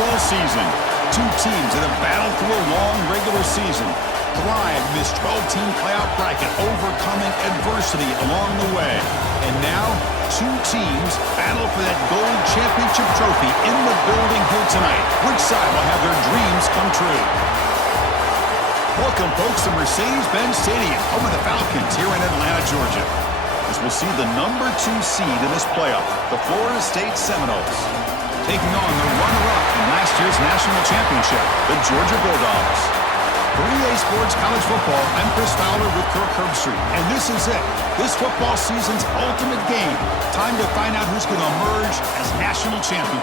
football season. Two teams that have battled through a long regular season, thrive in this 12-team playoff bracket, overcoming adversity along the way. And now, two teams battle for that gold championship trophy in the building here tonight. Which side will have their dreams come true? Welcome, folks, to Mercedes-Benz Stadium, home of the Falcons here in Atlanta, Georgia, as we'll see the #2 seed in this playoff, the Florida State Seminoles, taking on the runner-up in last year's national championship, the Georgia Bulldogs. For EA Sports College Football, I'm Chris Fowler with Kirk Herbstreit, and this is it. This football season's ultimate game. Time to find out who's going to emerge as national champion.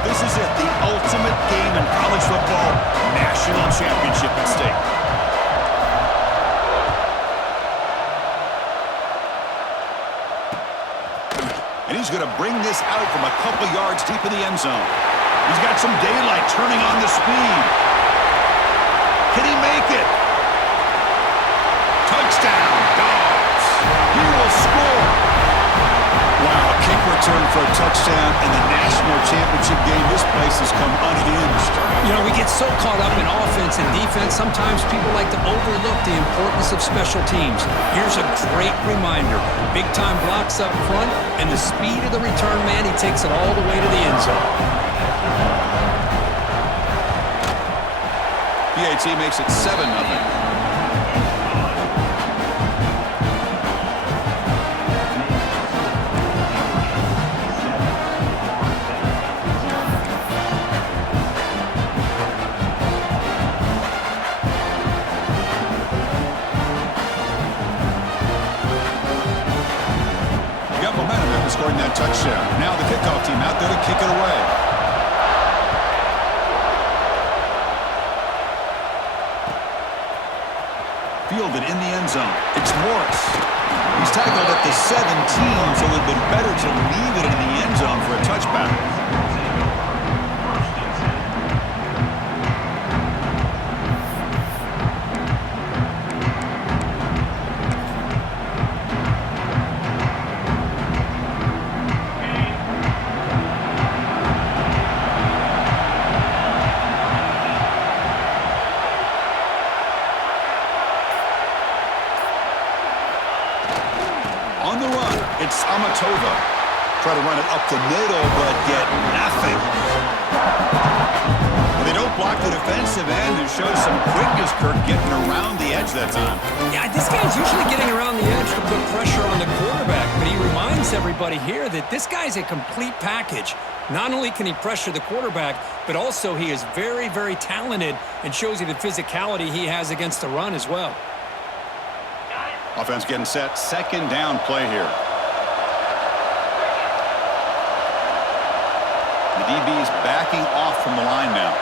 This is it, the ultimate game in college football, national championship at stake. And he's going to bring this out from a couple yards deep in the end zone. He's got some daylight turning on the speed. Can he make it? Touchdown, Dogs. He will score. Wow, a kick return for a touchdown in the national championship game. This place has come unhinged. You know, we get so caught up in offense and defense, sometimes people like to overlook the importance of special teams. Here's a great reminder. Big-time blocks up front, and the speed of the return man, he takes it all the way to the end zone. PAT makes it 7-0. Scoring that touchdown. Now the kickoff team out there to kick it away. Fielded in the end zone. It's Morris. He's tackled at the 17, so it would have been better to leave it in the end zone for a touchback. It's Amatova. Try to run it up the middle, but get nothing. They don't block the defensive end, who shows some quickness, Kirk, getting around the edge that time. Yeah, this guy's usually getting around the edge to put pressure on the quarterback, but he reminds everybody here that this guy's a complete package. Not only can he pressure the quarterback, but also he is very, very talented and shows you the physicality he has against the run as well. Offense getting set. Second down play here. The DB's backing off from the line now.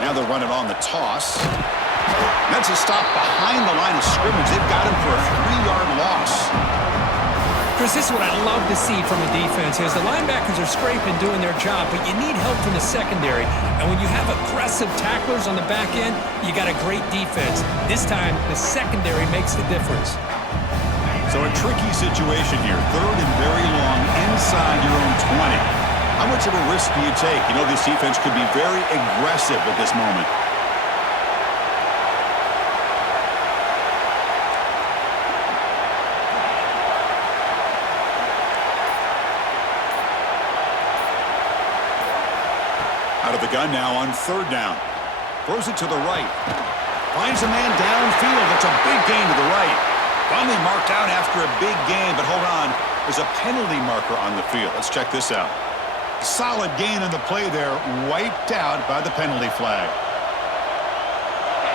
Now they'll run it on the toss. That's a stop behind the line of scrimmage. They've got him for a 3-yard loss. Chris, this is what I love to see from a defense is the linebackers are scraping, doing their job, but you need help from the secondary. And when you have aggressive tacklers on the back end, you got a great defense. This time, the secondary makes the difference. So a tricky situation here. Third and very long inside your own 20. How much of a risk do you take? You know, this defense could be very aggressive at this moment. Out of the gun now on third down. Throws it to the right. Finds a man downfield. It's a big gain to the right. Finally marked out after a big gain, but hold on. There's a penalty marker on the field. Let's check this out. Solid gain on the play there, wiped out by the penalty flag.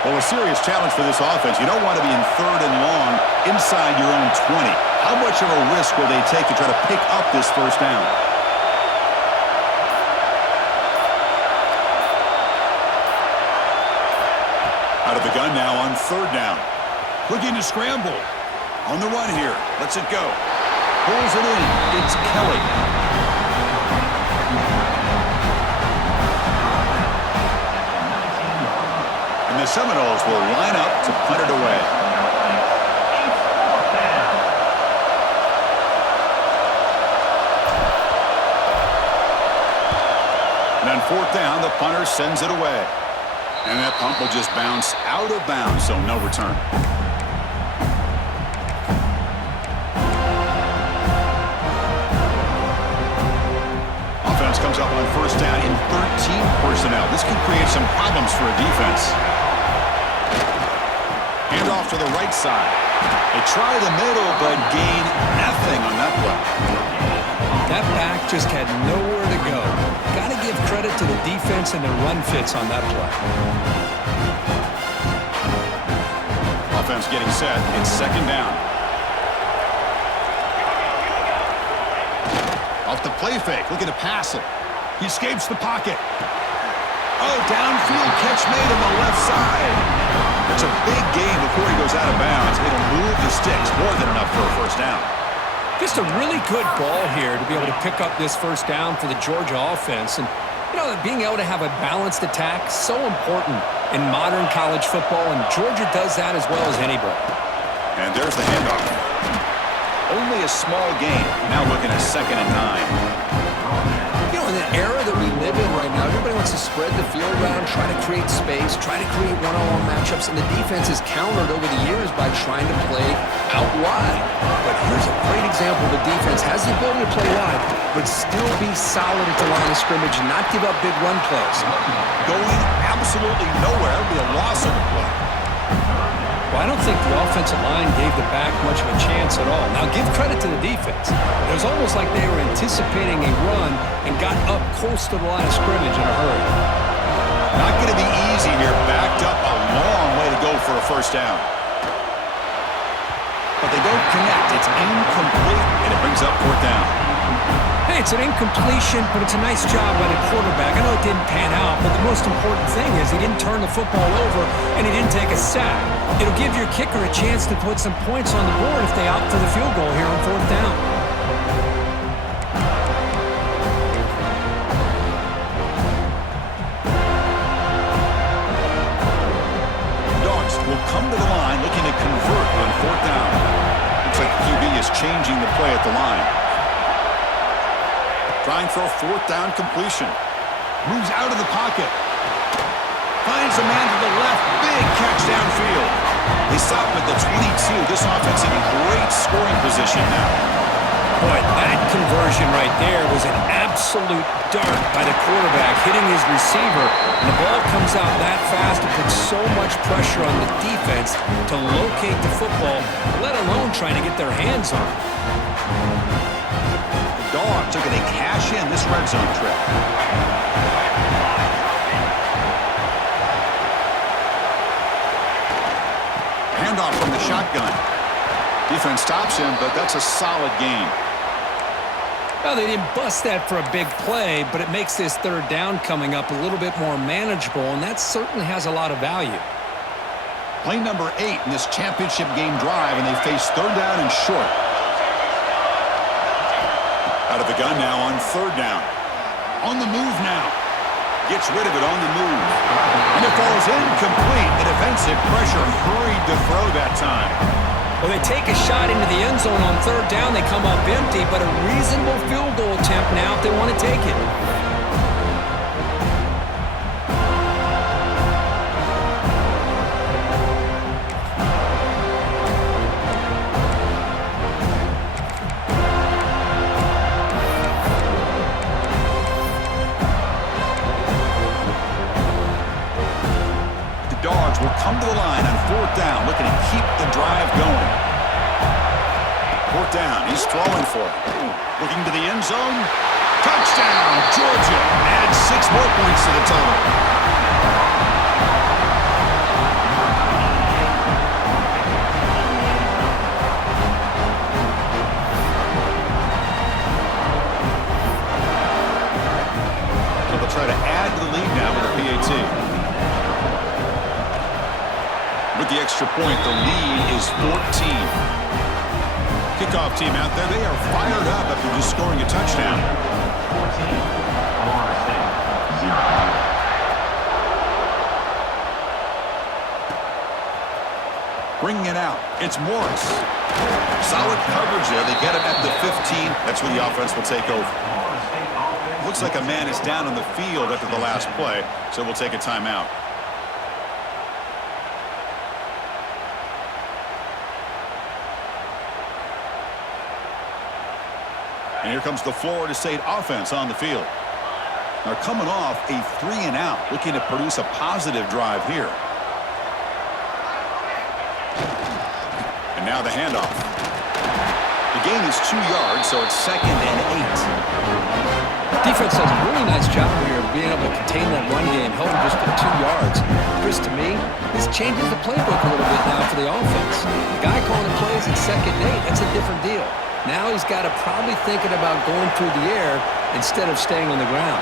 Well, a serious challenge for this offense. You don't want to be in third and long inside your own 20. How much of a risk will they take to try to pick up this first down? Out of the gun now on third down. Looking to scramble. On the run here. Lets it go. Pulls it in. It's Kelly. And the Seminoles will line up to punt it away. And on fourth down, the punter sends it away. And that punt will just bounce out of bounds, so no return. Offense comes up on first down in 13 personnel. This can create some problems for a defense. Hand off to the right side. They try the middle, but gain nothing on that play. That back just had nowhere to go. Got to give credit to the defense and their run fits on that play. Offense getting set. It's second down. Off the play fake. Looking to pass it. He escapes the pocket. Oh, downfield catch made on the left side. It's a big gain before he goes out of bounds. It'll move the sticks. More than enough for a first down. Just a really good ball here to be able to pick up this first down for the Georgia offense. And, you know, being able to have a balanced attack, so important in modern college football, and Georgia does that as well as anybody. And there's the handoff. Only a small gain. Now looking at 2nd and 9. You know, in the era that we live in right now, everybody wants to spread the field around, try to create space, try to create one-on-one matchups, and the defense is countered over the years by trying to play out wide. But here's a great example. The defense has the ability to play wide, but still be solid at the line of scrimmage and not give up big run plays. Going absolutely nowhere. It'll be a loss of the play. Well, I don't think the offensive line gave the back much of a chance at all. Now, give credit to the defense. It was almost like they were anticipating a run and got up close to the line of scrimmage in a hurry. Not going to be easy here. Backed up a long way to go for a first down. But they don't connect. It's incomplete, and it brings up fourth down. Hey, it's an incompletion, but it's a nice job by the quarterback. I know it didn't pan out, but the most important thing is he didn't turn the football over and he didn't take a sack. It'll give your kicker a chance to put some points on the board if they opt for the field goal here on fourth down. Dogs will come to the line looking to convert on fourth down. Looks like the QB is changing the play at the line. Trying for a fourth down completion. Moves out of the pocket. Finds a man to the left. Big catch downfield. They stop at the 22. This offense in great scoring position now. Boy, that conversion right there was an absolute dart by the quarterback, hitting his receiver. And the ball comes out that fast to put so much pressure on the defense to locate the football, let alone trying to get their hands on it. Dogs looking to cash in this red zone trip. Handoff from the shotgun. Defense stops him, but that's a solid gain. Well, they didn't bust that for a big play, but it makes this third down coming up a little bit more manageable, and that certainly has a lot of value. Play number 8 in this championship game drive, and they face third down and short. Out of the gun now on third down. On the move now. Gets rid of it on the move. And it falls incomplete. The defensive pressure hurried to throw that time. Well, they take a shot into the end zone on third down. They come up empty, but a reasonable field goal attempt now if they want to take it. Dogs will come to the line on fourth down, looking to keep the drive going. Fourth down, he's throwing for it. Looking to the end zone. Touchdown, Georgia. Adds 6 more points to the total. So they'll try to add to the lead now with a PAT. with the extra point. The lead is 14. Kickoff team out there. They are fired up after just scoring a touchdown. 14, Florida State, 0. Bringing it out. It's Morris. Solid coverage there. They get it at the 15. That's where the offense will take over. Looks like a man is down on the field after the last play, so we'll take a timeout. And here comes the Florida State offense on the field. They're coming off a 3-and-out, looking to produce a positive drive here. And now the handoff. The gain is 2 yards, so it's 2nd and 8. Defense does a really nice job here of being able to contain that run game, held him just for 2 yards. Chris, to me, this changes the playbook a little bit now for the offense. The guy calling the plays at 2nd and 8, that's a different deal. Now he's got to probably thinking about going through the air instead of staying on the ground.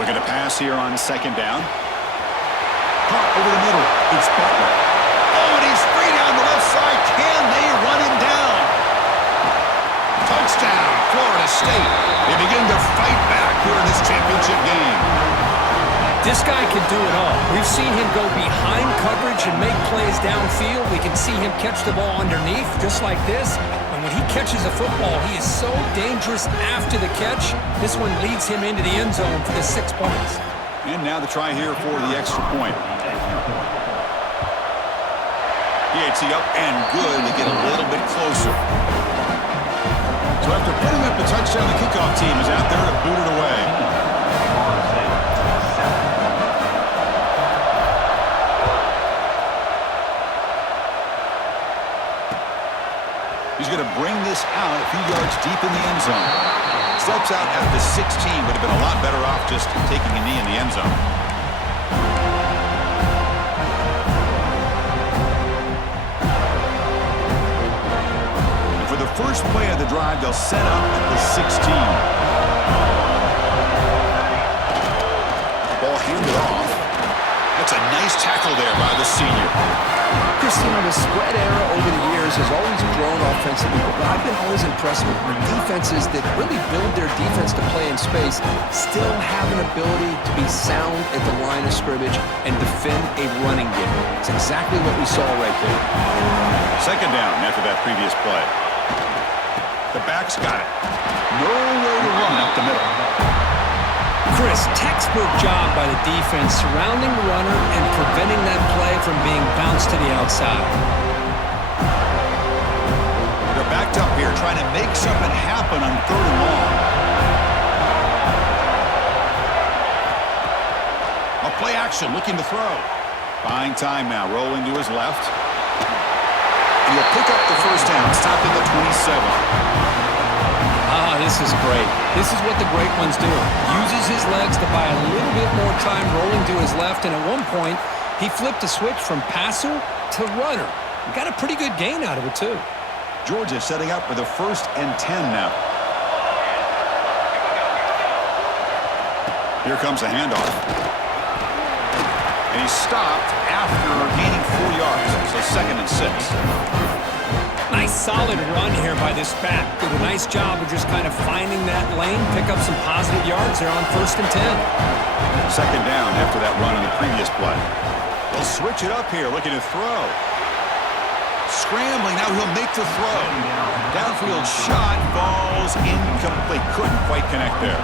Looking to pass here on 2nd down. Caught over the middle. It's Butler. Oh, and he's free down the left side. Can they run him down? Touchdown, Florida State. They begin to fight back here in this championship game. This guy can do it all. We've seen him go behind coverage and make plays downfield. We can see him catch the ball underneath just like this. And when he catches a football, he is so dangerous after the catch. This one leads him into the end zone for the 6 points. And now the try here for the extra point. PAT up and good to get a little bit closer. So after putting up the touchdown, the kickoff team is out there to boot it away. He's going to bring this out a few yards deep in the end zone. Steps out at the 16. Would have been a lot better off just taking a knee in the end zone. And for the first play of the drive, they'll set up at the 16. The ball handed off. That's a nice tackle there by the senior. Christina, the spread era over the years has always grown offensively, but I've been always impressed with defenses that really build their defense to play in space, still have an ability to be sound at the line of scrimmage and defend a running game. It's exactly what we saw right there. 2nd down after that previous play. The back's got it. Nowhere to run up the middle. Chris, textbook job by the defense surrounding the runner and preventing that play from being bounced to the outside. They're backed up here trying to make something happen on 3rd and long. A play action looking to throw. Buying time now, rolling to his left. And he'll pick up the first down, stopped at the 27. This is great. This is what the great ones do. Uses his legs to buy a little bit more time rolling to his left, and at one point, he flipped a switch from passer to runner. Got a pretty good gain out of it, too. Georgia setting up for the 1st and 10 now. Here comes a handoff. And he's stopped after gaining 4 yards, so 2nd and 6. Nice solid run here by this back. Did a nice job of just kind of finding that lane, pick up some positive yards there on 1st and 10. 2nd down after that run on the previous play. They'll switch it up here, looking to throw. Scrambling, now he'll make the throw. Downfield shot, falls incomplete. Couldn't quite connect there.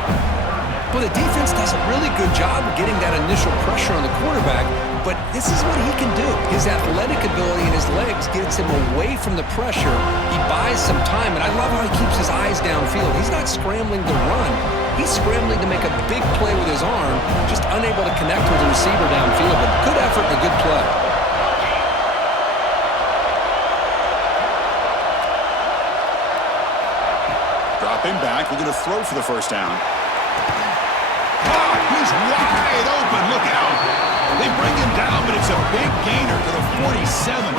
Well, the defense does a really good job of getting that initial pressure on the quarterback, but this is what he can do. His athletic ability and his legs gets him away from the pressure. He buys some time, and I love how he keeps his eyes downfield. He's not scrambling to run. He's scrambling to make a big play with his arm, just unable to connect with the receiver downfield, but good effort and a good play. Dropping back, we're going to throw for the first down. He's wide open. Look out. They bring him down, but it's a big gainer to the 47.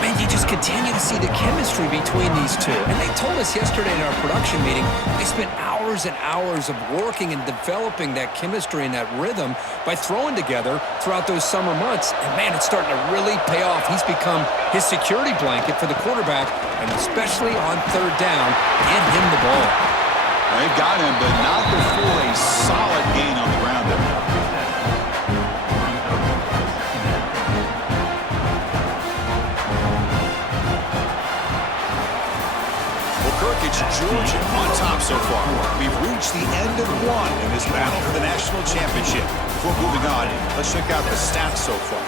Man, you just just continue to see the chemistry between these two. And they told us yesterday in our production meeting, they spent hours and hours of working and developing that chemistry and that rhythm by throwing together throughout those summer months. And, man, it's starting to really pay off. He's become his security blanket for the quarterback, and especially on third down, get him the ball. They've got him, but not before a solid gain on the ground there. It's Georgia on top so far. We've reached the end of one in this battle for the national championship. Before moving on, let's check out the stats so far.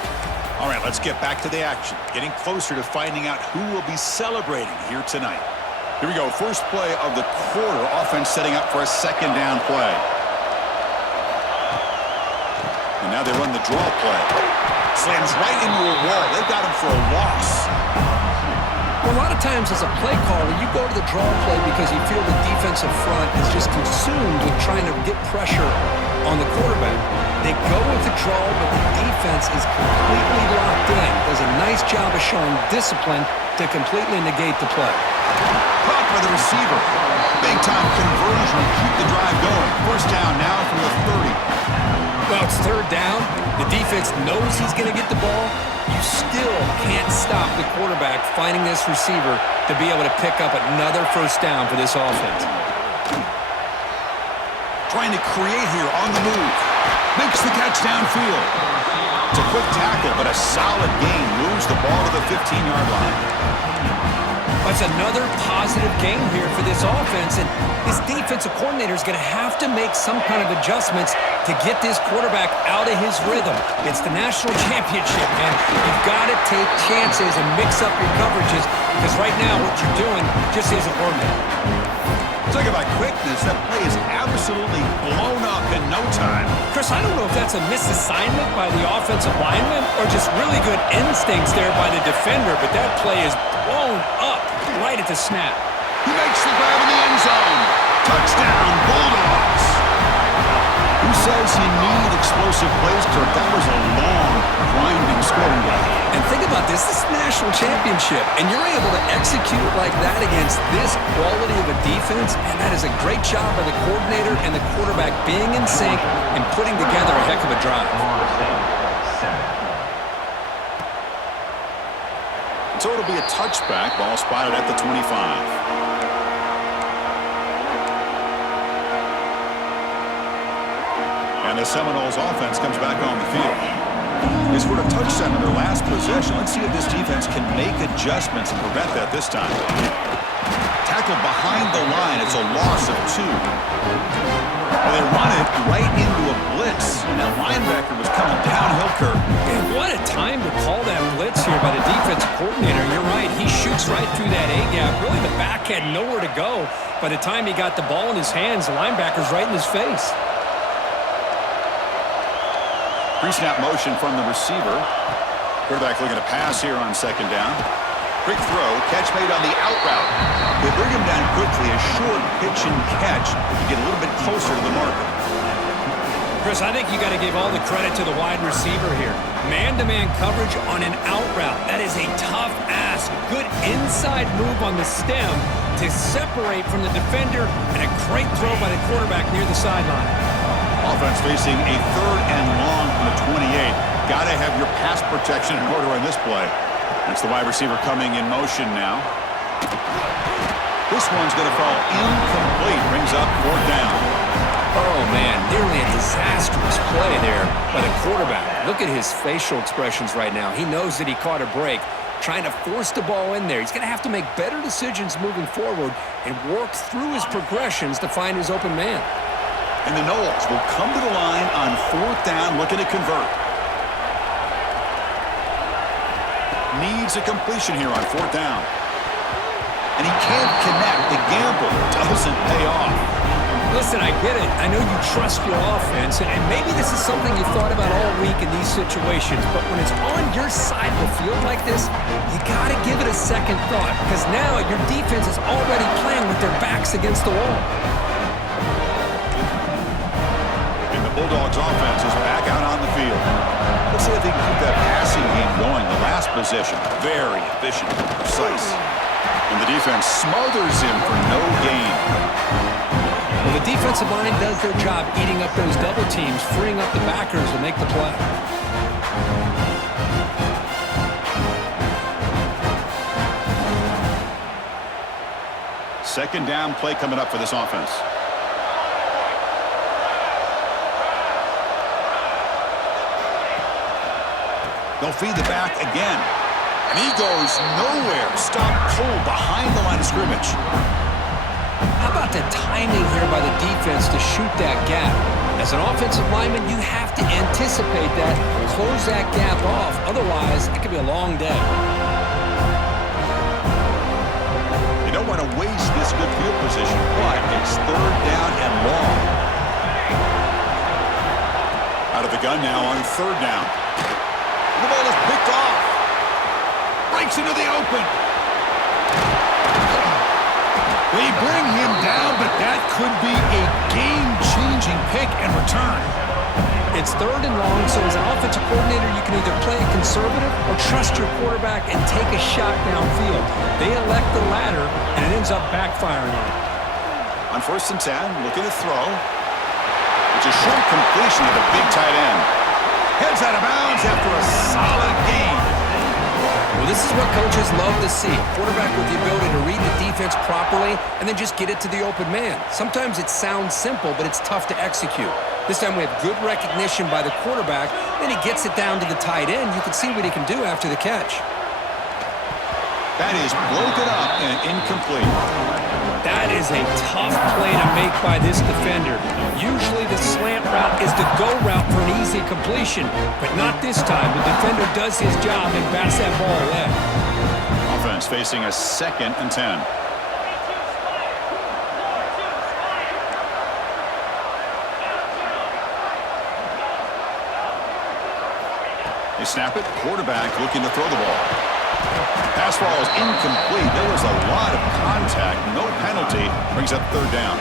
All right, let's get back to the action. Getting closer to finding out who will be celebrating here tonight. Here we go. First play of the quarter. Offense setting up for a second down play. And now they run the draw play. Slams right into a wall. They've got him for a loss. Well, a lot of times as a play caller, you go to the draw play because you feel the defensive front is just consumed with trying to get pressure on the quarterback. They go with the draw, but the defense is completely locked in. Does a nice job of showing discipline to completely negate the play. Caught for the receiver. Big-time conversion. Keep the drive going. First down now from the 30. Well, it's third down. The defense knows he's going to get the ball. You still can't stop the quarterback finding this receiver to be able to pick up another first down for this offense. Trying to create here on the move. Makes the catch downfield. It's a quick tackle, but a solid gain. Moves the ball to the 15-yard line. That's another positive game here for this offense, and this defensive coordinator is going to have to make some kind of adjustments to get this quarterback out of his rhythm. It's the national championship, man. You've got to take chances and mix up your coverages, because right now what you're doing just isn't working. Talk about quickness. That play is absolutely blown up in no time. Chris, I don't know if that's a misassignment by the offensive lineman or just really good instincts there by the defender, but that play is blown up right at the snap. He makes the grab in the end zone. Touchdown, Bulldogs. Who says you need explosive plays, Kirk? That was a long, grinding scoring drive. And think about this. This is the national championship, and you're able to execute like that against this quality of a defense, and that is a great job by the coordinator and the quarterback being in sync and putting together a heck of a drive. So it'll be a touchback. Ball spotted at the 25. And the Seminoles offense comes back on the field. They scored a touchdown in their last possession. Let's see if this defense can make adjustments and prevent that this time. Tackled behind the line. It's a loss of 2. Well, they run it right into a blitz. And that linebacker was coming downhill, Kirk. And what a time to call that blitz here by the defensive coordinator. You're right. He shoots right through that A-gap. Really, the back had nowhere to go. By the time he got the ball in his hands, the linebacker's right in his face. Pre-snap motion from the receiver. Quarterback looking to pass here on second down. Quick throw. Catch made on the out route. They bring him down quickly. A short pitch and catch to get a little bit closer to the marker. Chris, I think you got to give all the credit to the wide receiver here. Man-to-man coverage on an out route. That is a tough ask. Good inside move on the stem to separate from the defender, and a great throw by the quarterback near the sideline. Offense facing a third and long from the 28. Got to have your pass protection in order on this play. That's the wide receiver coming in motion now. This one's going to fall incomplete. Brings up fourth down. Oh, man, nearly a disastrous play there by the quarterback. Look at his facial expressions right now. He knows that he caught a break, trying to force the ball in there. He's going to have to make better decisions moving forward and work through his progressions to find his open man. And the Noles will come to the line on fourth down, looking to convert. Needs a completion here on fourth down. And he can't connect. The gamble doesn't pay off. Listen, I get it. I know you trust your offense, and maybe this is something you thought about all week in these situations, but when it's on your side of the field like this, you got to give it a second thought, because now your defense is already playing with their backs against the wall. And the Bulldogs offense is back out on the field. Let's see if they can keep that passing game going. The last possession. Very efficient and precise. And the defense smothers him for no gain. Well, the defensive line does their job eating up those double teams, freeing up the backers to make the play. Second down play coming up for this offense. They'll feed the back again. And he goes nowhere. Stopped cold behind the line of scrimmage. How about the timing here by the defense to shoot that gap? As an offensive lineman, you have to anticipate that, close that gap off. Otherwise, it could be a long day. You don't want to waste this good field position, but it's third down and long. Out of the gun now on third down. The ball is picked off. Breaks into the open. They bring him down, but that could be a game-changing pick and return. It's third and long, so as an offensive coordinator, you can either play it conservative or trust your quarterback and take a shot downfield. They elect the latter, and it ends up backfiring on them. On 1st and 10, looking to throw. It's a short completion to the big tight end. Heads out of bounds after a solid game. Well, this is what coaches love to see. A quarterback with the ability to read the defense properly and then just get it to the open man. Sometimes it sounds simple, but it's tough to execute. This time we have good recognition by the quarterback, then he gets it down to the tight end. You can see what he can do after the catch. That is broken up and incomplete. That is a tough play to make by this defender. Usually the slant route is the go route for an easy completion, but not this time. The defender does his job and bats that ball away. Offense facing a 2nd and 10. They snap it. Quarterback looking to throw the ball. Pass ball is incomplete. There was a lot of contact. No penalty. Brings up third down.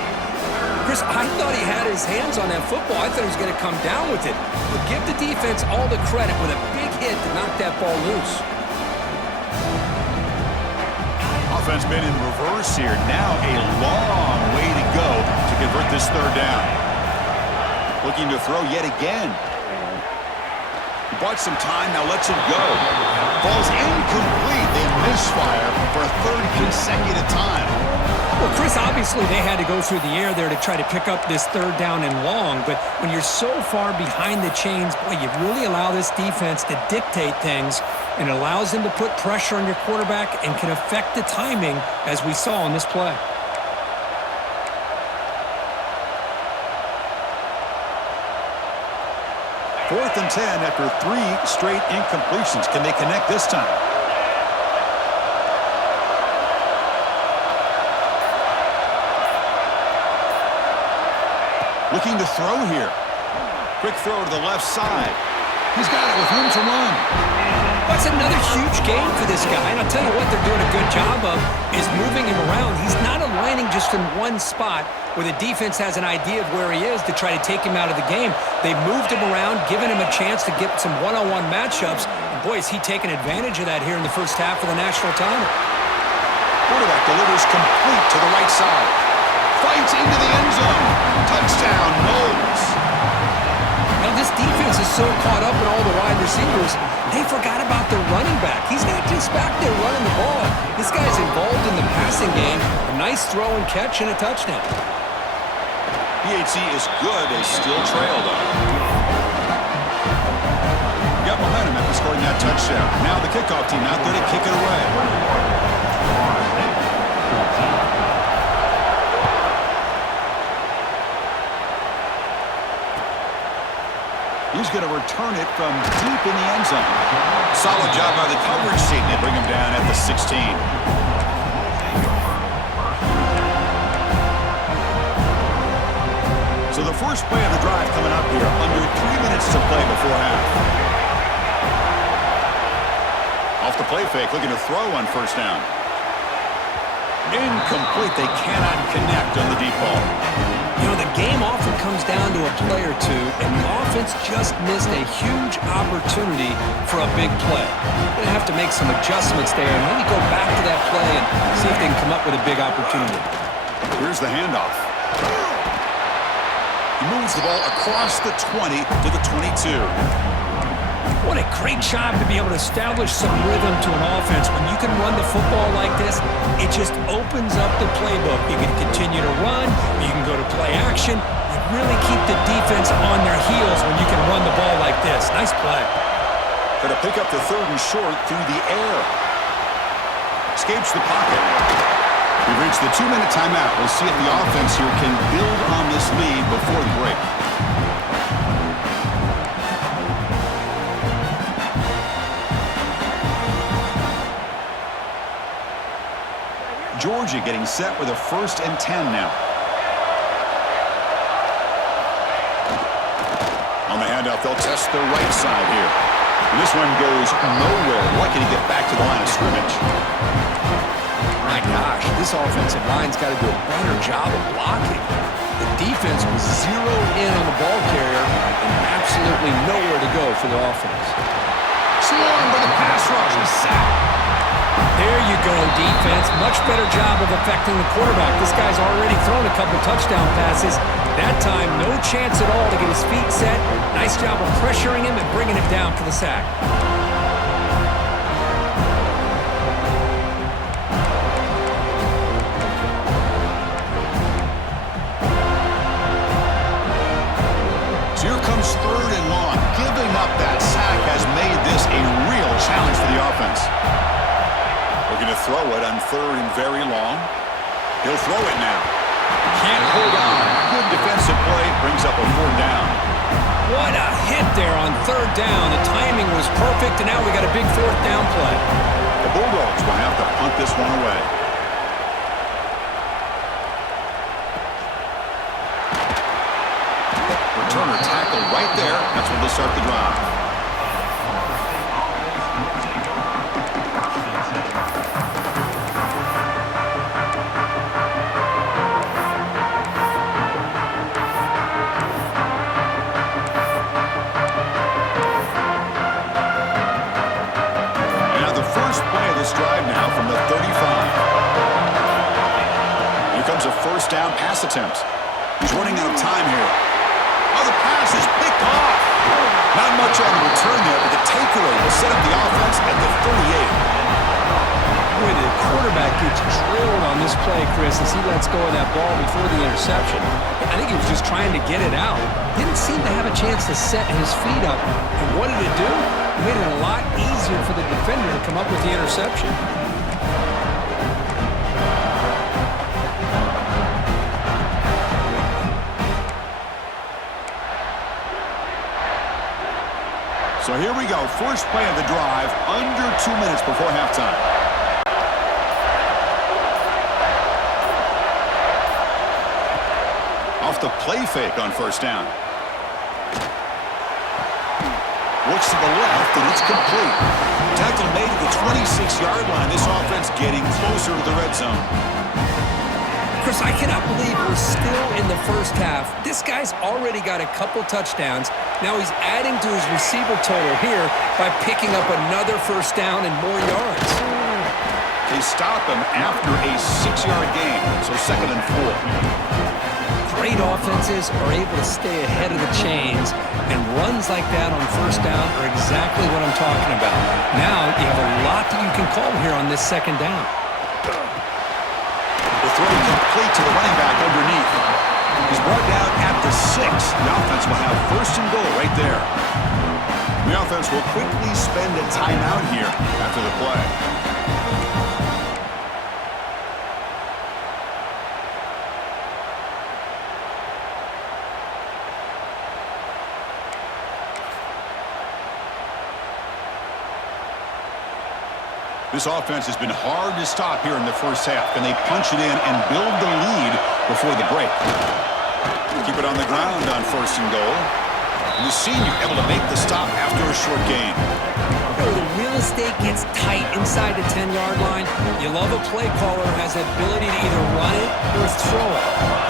Chris, I thought he had his hands on that football. I thought he was going to come down with it. But give the defense all the credit with a big hit to knock that ball loose. Offense been in reverse here. Now a long way to go to convert this third down. Looking to throw yet again. Bought some time, now lets it go. Ball's incomplete. They misfire for a third consecutive time. Well, Chris, obviously they had to go through the air there to try to pick up this third down and long, but when you're so far behind the chains, boy, you really allow this defense to dictate things, and it allows them to put pressure on your quarterback and can affect the timing, as we saw in this play. Fourth and 10 after 3 straight incompletions. Can they connect this time? Looking to throw here. Quick throw to the left side. He's got it with room to run. That's another huge game for this guy, and I'll tell you what they're doing a good job of is moving him around. He's not aligning just in one spot where the defense has an idea of where he is to try to take him out of the game. They've moved him around, given him a chance to get some one-on-one matchups. And boy, is he taking advantage of that here in the first half of the national title. Quarterback delivers complete to the right side. Fights into the end zone. Touchdown, Knowles. Now, this defense is so caught up in all the wide receivers, they forgot about their running back. He's not just back there running the ball. This guy's involved in the passing game. A nice throw and catch and a touchdown. PHC is good. They still trail, though. Got momentum after scoring that touchdown. Now the kickoff team out there to kick it away. He's going to return it from deep in the end zone. Solid job by the coverage team. They bring him down at the 16. So the first play of the drive coming up here. Under 3 minutes to play before half. Off the play fake, looking to throw on first down. Incomplete. They cannot connect on the deep ball. You know, the game often comes down to a play or two, and the offense just missed a huge opportunity for a big play. They're going to have to make some adjustments there and maybe go back to that play and see if they can come up with a big opportunity. Here's the handoff. He moves the ball across the 20 to the 22. What a great job to be able to establish some rhythm to an offense. When you can run the football like this, it just opens up the playbook. You can continue to run. You can go to play action. You really keep the defense on their heels when you can run the ball like this. Nice play. Going to pick up the 3rd and short through the air. Escapes the pocket. We've reached the 2-minute timeout. We'll see if the offense here can build on this lead before the break. Georgia getting set with a 1st and 10 now. On the handoff, they'll test the right side here. And this one goes nowhere. Lucky to get back to the line of scrimmage. My gosh, this offensive line's got to do a better job of blocking. The defense was zeroed in on the ball carrier and absolutely nowhere to go for the offense. Sloan for the pass rush. He's sacked. There you go, defense. Much better job of affecting the quarterback. This guy's already thrown a couple touchdown passes. That time, no chance at all to get his feet set. Nice job of pressuring him and bringing him down for the sack. So here comes 3rd and long. Giving up that sack has made this a real challenge for the offense. Looking to throw it on 3rd and very long. He'll throw it now. Can't hold on. Good defensive play. Brings up a 4th down. What a hit there on 3rd down. The timing was perfect, and now we got a big 4th down play. The Bulldogs will have to punt this one away. Returner tackle right there. That's when they'll start the drive. Drive now from the 35. Here comes a 1st down pass attempt. He's running out of time here. Oh, the pass is picked off. Not much on the return there, but the takeaway will set up the offense at the 38. Boy, the quarterback gets drilled on this play, Chris, as he lets go of that ball before the interception. I think he was just trying to get it out. Didn't seem to have a chance to set his feet up. And what did it do? It made it a lot easier for the defender to come up with the interception. So here we go. First play of the drive, under 2 minutes before halftime. Off the play fake on 1st down. Looks to the left, and it's complete. Tackle made at the 26-yard line. This offense getting closer to the red zone. Chris, I cannot believe we're still in the first half. This guy's already got a couple touchdowns. Now he's adding to his receiver total here by picking up another 1st down and more yards. They stop him after a 6-yard gain, so 2nd and 4. Great offenses are able to stay ahead of the chains, and runs like that on 1st down are exactly what I'm talking about. Now you have a lot that you can call here on this 2nd down. The throw complete to the running back underneath. He's brought down at the 6. The offense will have 1st and goal right there. The offense will quickly spend a timeout here after the play. This offense has been hard to stop here in the first half. Can they punch it in and build the lead before the break? Keep it on the ground on 1st and goal. And the senior able to make the stop after a short gain. where the real estate gets tight inside the 10-yard line, you love a play caller who has the ability to either run it or throw it.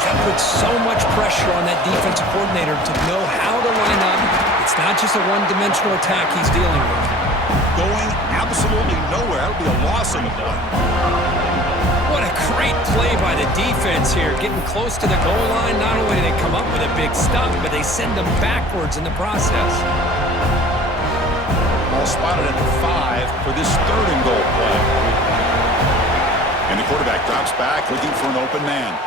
That puts so much pressure on that defensive coordinator to know how to line up. It's not just a one-dimensional attack he's dealing with. Going absolutely nowhere. That'll be a loss on the play. What a great play by the defense here. Getting close to the goal line, not only do they come up with a big stop, but they send them backwards in the process. Ball spotted at the 5 for this 3rd and goal play. And the quarterback drops back looking for an open man.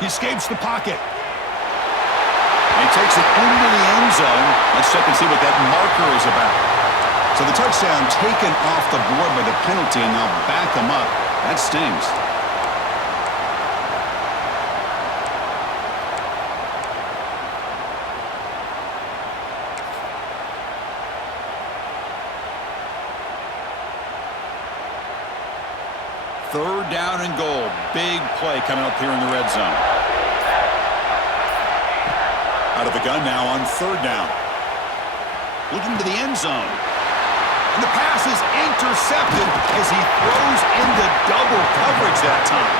He escapes the pocket. And he takes it into the end zone. Let's check and see what that marker is about. So the touchdown taken off the board by the penalty, and now back him up. That stings. Third down and goal. Big play coming up here in the red zone. Out of the gun now on 3rd down. Looking to the end zone. And the pass is intercepted as he throws into double coverage that time.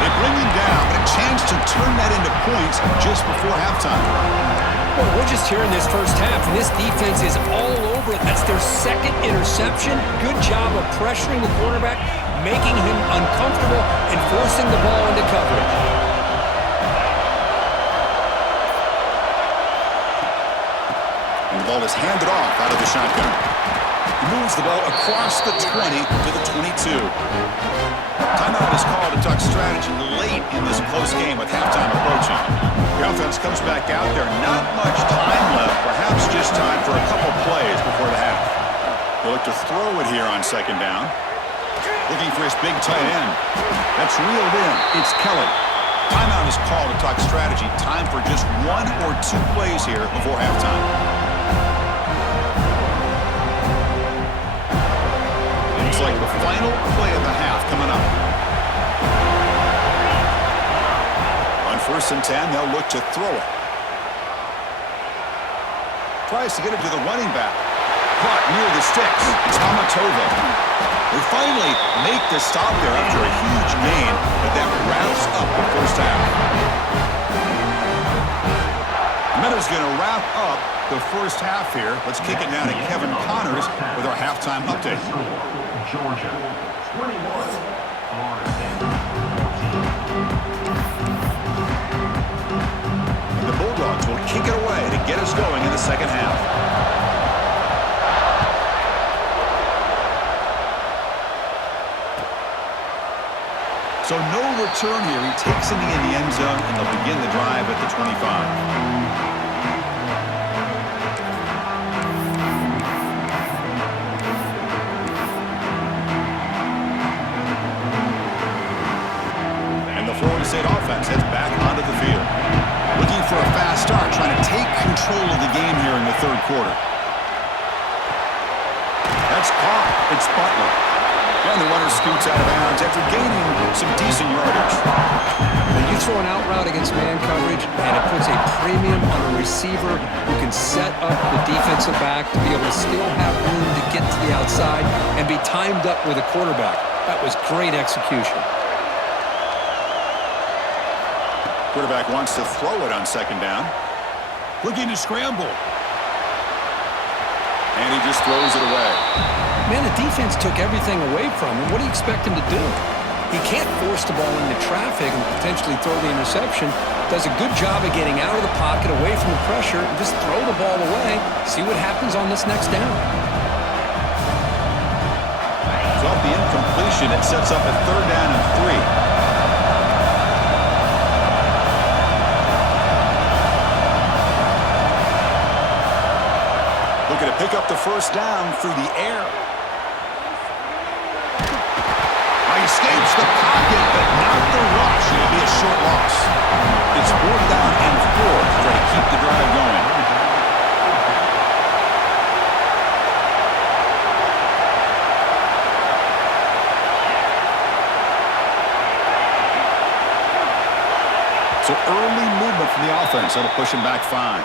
They bring him down, but a chance to turn that into points just before halftime. Well, we're just here in this first half, and this defense is all over it. That's their 2nd interception. Good job of pressuring the quarterback, making him uncomfortable, and forcing the ball into coverage. And the ball is handed off out of the shotgun. He moves the ball across the 20 to the 22. Timeout is called to talk strategy late in this close game with halftime approaching. The offense comes back out there. Not much time left. Perhaps just time for a couple plays before the half. He'll look to throw it here on 2nd down. Looking for his big tight end. That's reeled in. It's Kelly. Timeout is called to talk strategy. Time for just 1 or 2 plays here before halftime. Like the final play of the half coming up. On 1st and 10, they'll look to throw it. Tries to get it to the running back. Caught near the sticks. Tomatova. They finally make the stop there after a huge gain, but that wraps up the first half. Meadows going to wrap up the first half here. Let's kick it down to Kevin Connors with our halftime update. Georgia, 21, Florida State, 14. And the Bulldogs will kick it away to get us going in the second half. So no return here. He takes it in the end zone, and they'll begin the drive at the 25. Florida State offense heads back onto the field. Looking for a fast start, trying to take control of the game here in the 3rd quarter. That's caught. It's Butler. And the runner scoots out of bounds after gaining some decent yardage. When you throw an out route against man coverage, and it puts a premium on a receiver who can set up the defensive back to be able to still have room to get to the outside and be timed up with a quarterback. That was great execution. Quarterback wants to throw it on 2nd down. Looking to scramble. And he just throws it away. Man, the defense took everything away from him. What do you expect him to do? He can't force the ball into traffic and potentially throw the interception. Does a good job of getting out of the pocket, away from the pressure, and just throw the ball away. See what happens on this next down. So off the incompletion, it sets up a 3rd down and 3. Looking to pick up the 1st down through the air. He escapes the pocket, but not the rush. It'll be a short loss. It's 4th down and 4 to try to keep the drive going. So early movement from the offense. That'll push him back 5.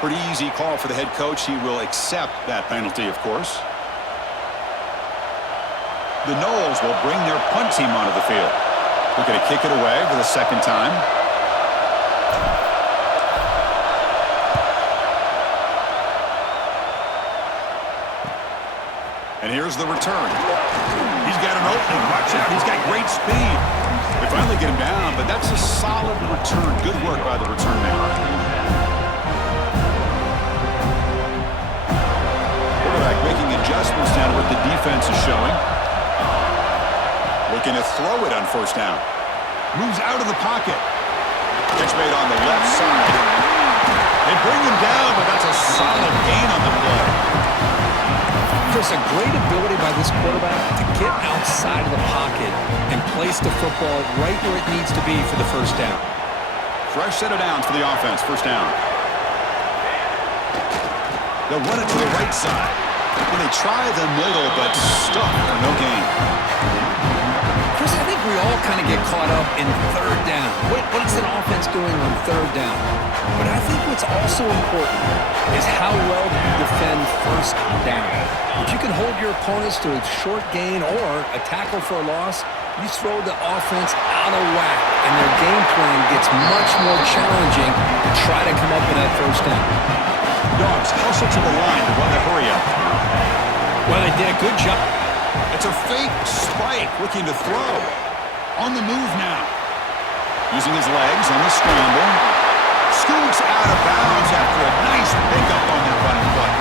Pretty easy call for the head coach. He will accept that penalty, of course. The Noles will bring their punt team onto the field. We're going to kick it away for the second time. And here's the return. He's got an opening. Watch out. He's got great speed. They finally get him down, but that's a solid return. Good work by the return man. Quarterback making adjustments down to what the defense is showing. Looking to throw it on first down. Moves out of the pocket. Catch made on the left side. They bring him down, but that's a solid gain on the play. Chris, a great ability by this quarterback to get outside of the pocket and place the football right where it needs to be for the first down. Fresh set of downs for the offense. First down. They'll run it to the right side. Well, they try the middle, but stuck for no gain. Chris, I think we all kind of get caught up in third down. What's an offense doing on third down? But I think what's also important is how well you defend first down. If you can hold your opponents to a short gain or a tackle for a loss, you throw the offense out of whack, and their game plan gets much more challenging to try to come up with that first down. Dogs hustle to the line to run the hurry up. Well, they did a good job. It's a fake spike, looking to throw. On the move now. Using his legs on the scramble. Scoots out of bounds after a nice pickup on that running play.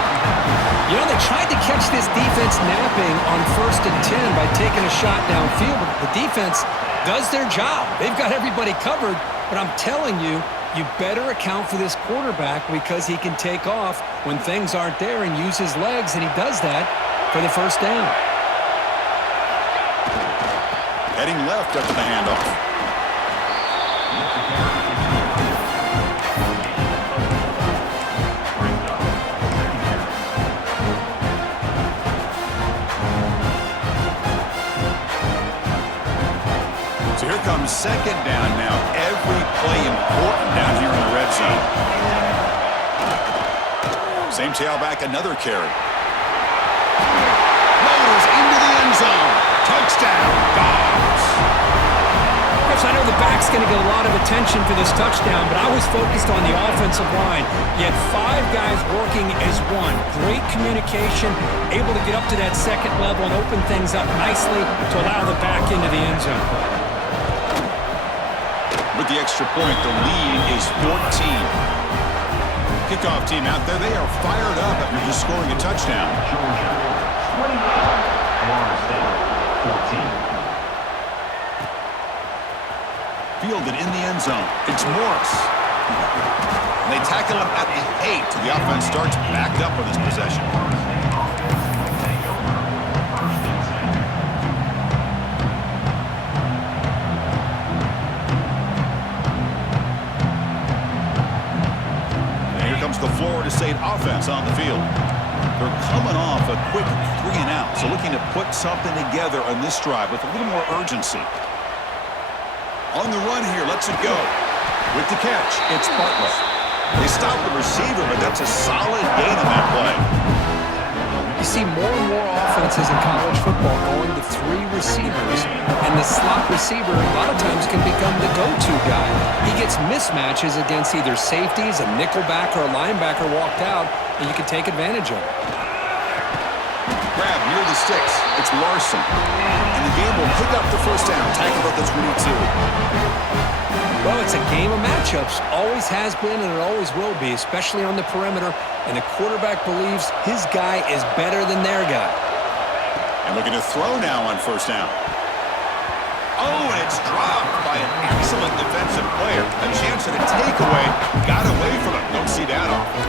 You know, they tried to catch this defense napping on 1st and 10 by taking a shot downfield, but the defense does their job. They've got everybody covered, but I'm telling you, you better account for this quarterback because he can take off when things aren't there and use his legs, and he does that for the first down. Heading left after the handoff. So here comes second down now. Every play important down here in the red zone. Same tailback, another carry. Loaders into the end zone. Touchdown, Dogs. Chris, I know the back's going to get a lot of attention for this touchdown, but I was focused on the offensive line. You had 5 guys working as one. Great communication, able to get up to that second level and open things up nicely to allow the back into the end zone. With the extra point, the lead is 14. Kickoff team out there, they are fired up after just scoring a touchdown. Georgia, 21. Florida State, 14. Fielded in the end zone. It's Morris. And they tackle him at the 8. The offense starts backed up on this possession. The Florida State offense on the field. They're coming off a quick 3-and-out, so looking to put something together on this drive with a little more urgency. On the run here, lets it go. With the catch, it's Butler. They stop the receiver, but that's a solid gain on that play. You see more and more offenses in college football going to 3 receivers, and the slot receiver a lot of times can become the go-to guy. He gets mismatches against either safeties, a nickelback, or a linebacker walked out, and you can take advantage of it. Grab near the sticks. It's Larson. And the game will pick up the first down. Tackle at the 22. Well, it's a game of matchups. Always has been, and it always will be, especially on the perimeter. And the quarterback believes his guy is better than their guy. And looking to throw now on first down. Oh, and it's dropped by an excellent defensive player. A chance at a takeaway. Got away from him. Don't see that often.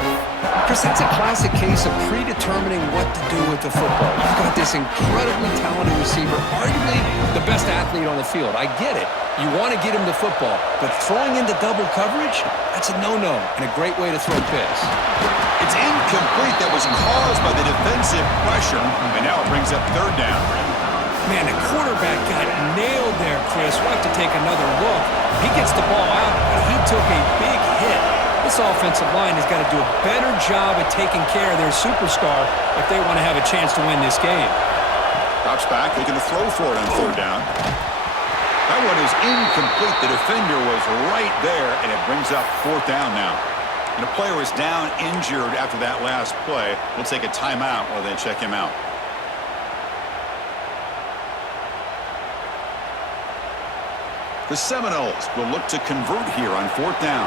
Chris, that's a classic case of predetermining what to do with the football. You've got this incredibly talented receiver, arguably the best athlete on the field. I get it. You want to get him the football, but throwing into double coverage, that's a no-no and a great way to throw picks. It's incomplete. That was caused by the defensive pressure, and now it brings up third down. Man, the quarterback got nailed there, Chris. We'll have to take another look. He gets the ball out, but he took a big hit. This offensive line has got to do a better job at taking care of their superstar if they want to have a chance to win this game. Drops back, looking to throw for it on third down. That one is incomplete. The defender was right there, and it brings up fourth down now. And a player is down injured after that last play. We'll take a timeout while they check him out. The Seminoles will look to convert here on fourth down.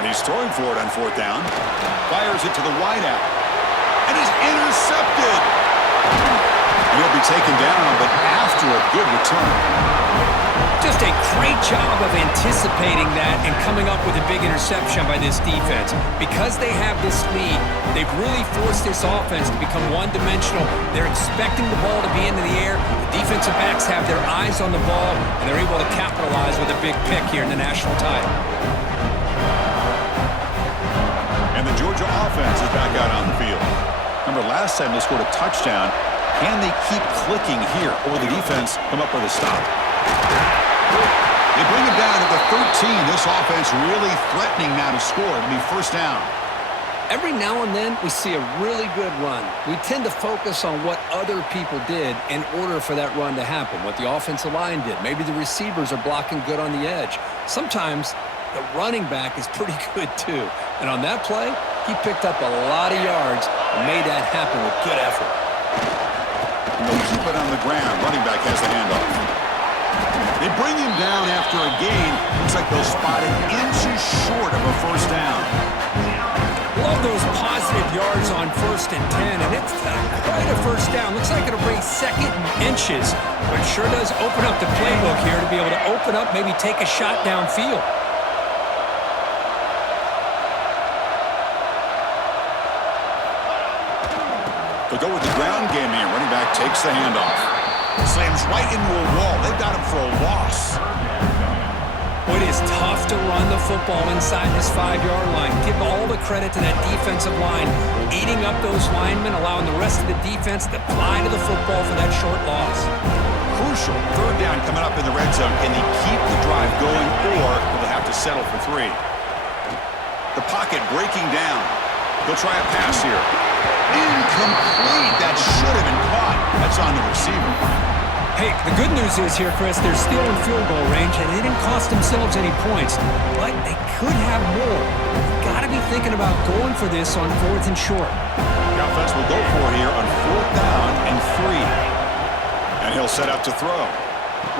And he's throwing for it on fourth down. Fires it to the wideout. And is intercepted. And he'll be taken down, but after a good return. Just a great job of anticipating that and coming up with a big interception by this defense. Because they have this lead, they've really forced this offense to become one-dimensional. They're expecting the ball to be into the air. The defensive backs have their eyes on the ball, and they're able to capitalize with a big pick here in the national title. And the Georgia offense is back out on the field. Remember, last time they scored a touchdown. Can they keep clicking here, or will the defense come up with a stop? They bring it down to the 13. This offense really threatening now to score. It'll be first down. Every now and then, we see a really good run. We tend to focus on what other people did in order for that run to happen, what the offensive line did. Maybe the receivers are blocking good on the edge. Sometimes the running back is pretty good, too. And on that play, he picked up a lot of yards and made that happen with good effort. And they'll keep it on the ground. Running back has the handoff. They bring him down after a gain. Looks like they'll spot him inches short of a first down. Love those positive yards on 1st and 10, and it's not quite a first down. Looks like it'll bring second and inches, but it sure does open up the playbook here to be able to open up, maybe take a shot downfield. They'll go with the ground game here. Running back takes the handoff. Slams right into a wall. They've got him for a loss. It is tough to run the football inside this 5-yard line. Give all the credit to that defensive line, eating up those linemen, allowing the rest of the defense to fly to the football for that short loss. Crucial third down coming up in the red zone. Can they keep the drive going, or will they have to settle for 3? The pocket breaking down. They'll try a pass here. Incomplete. That should have been caught. That's on the receiver. Hey, the good news is here, Chris, they're still in field goal range, and they didn't cost themselves any points, but they could have more. You've got to be thinking about going for this on 4th and short. The offense will go for it here on 4th down and 3. And he'll set up to throw.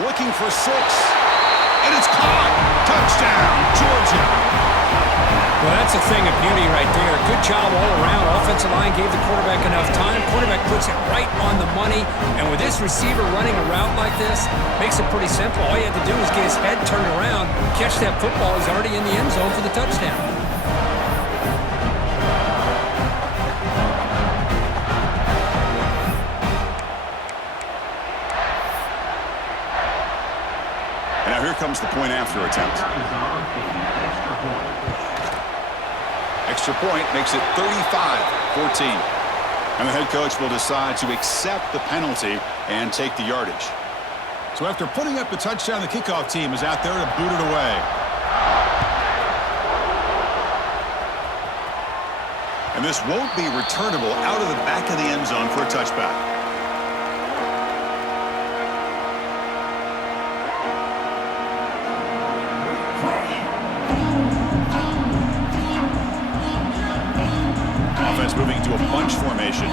Looking for 6. And it's caught. Touchdown, Georgia. Well, that's a thing of beauty right there. Good job all around. Offensive line gave the quarterback enough time. Quarterback puts it right on the money. And with this receiver running a route like this, makes it pretty simple. All you have to do is get his head turned around, catch that football. He's already in the end zone for the touchdown. And now here comes the point after attempt. Extra point makes it 35-14. And the head coach will decide to accept the penalty and take the yardage. So after putting up the touchdown, the kickoff team is out there to boot it away. And this won't be returnable out of the back of the end zone for a touchback. Offense moving to a bunch formation.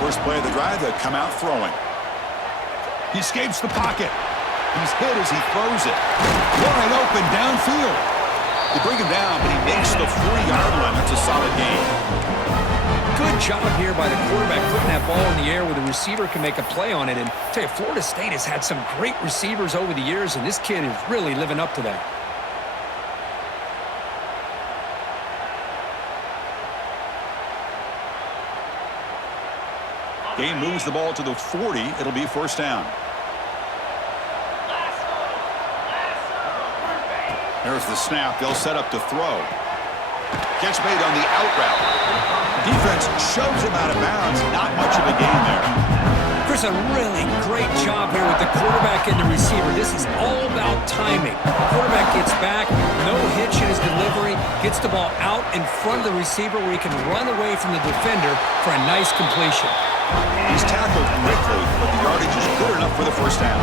First play of the drive, they'll come out throwing. He escapes the pocket. He's hit as he throws it. Wide open downfield. They bring him down, but he makes the 3-yard line. That's a solid gain. Good job here by the quarterback putting that ball in the air where the receiver can make a play on it. And I tell you, Florida State has had some great receivers over the years, and this kid is really living up to that. Game moves the ball to the 40. It'll be first down. There's the snap. They'll set up to throw. Catch made on the out route. Defense shoves him out of bounds. Not much of a gain there. Chris, a really great job here with the quarterback and the receiver. This is all about timing. Quarterback gets back, no hitch in his delivery, gets the ball out in front of the receiver where he can run away from the defender for a nice completion. He's tackled quickly, but the yardage is good enough for the first down.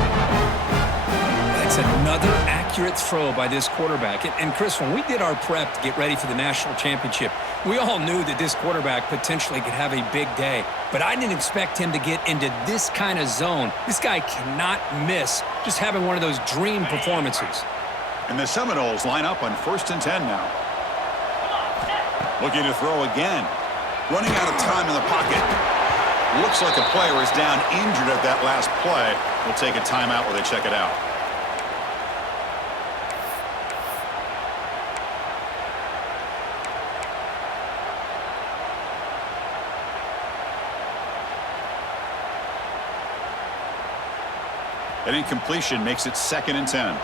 That's another accurate throw by this quarterback. And Chris, when we did our prep to get ready for the national championship, we all knew that this quarterback potentially could have a big day. But I didn't expect him to get into this kind of zone. This guy cannot miss just having one of those dream performances. And the Seminoles line up on 1st and 10 now. Looking to throw again. Running out of time in the pocket. Looks like a player is down injured at that last play. We'll take a timeout while they check it out. An incompletion makes it 2nd and 10.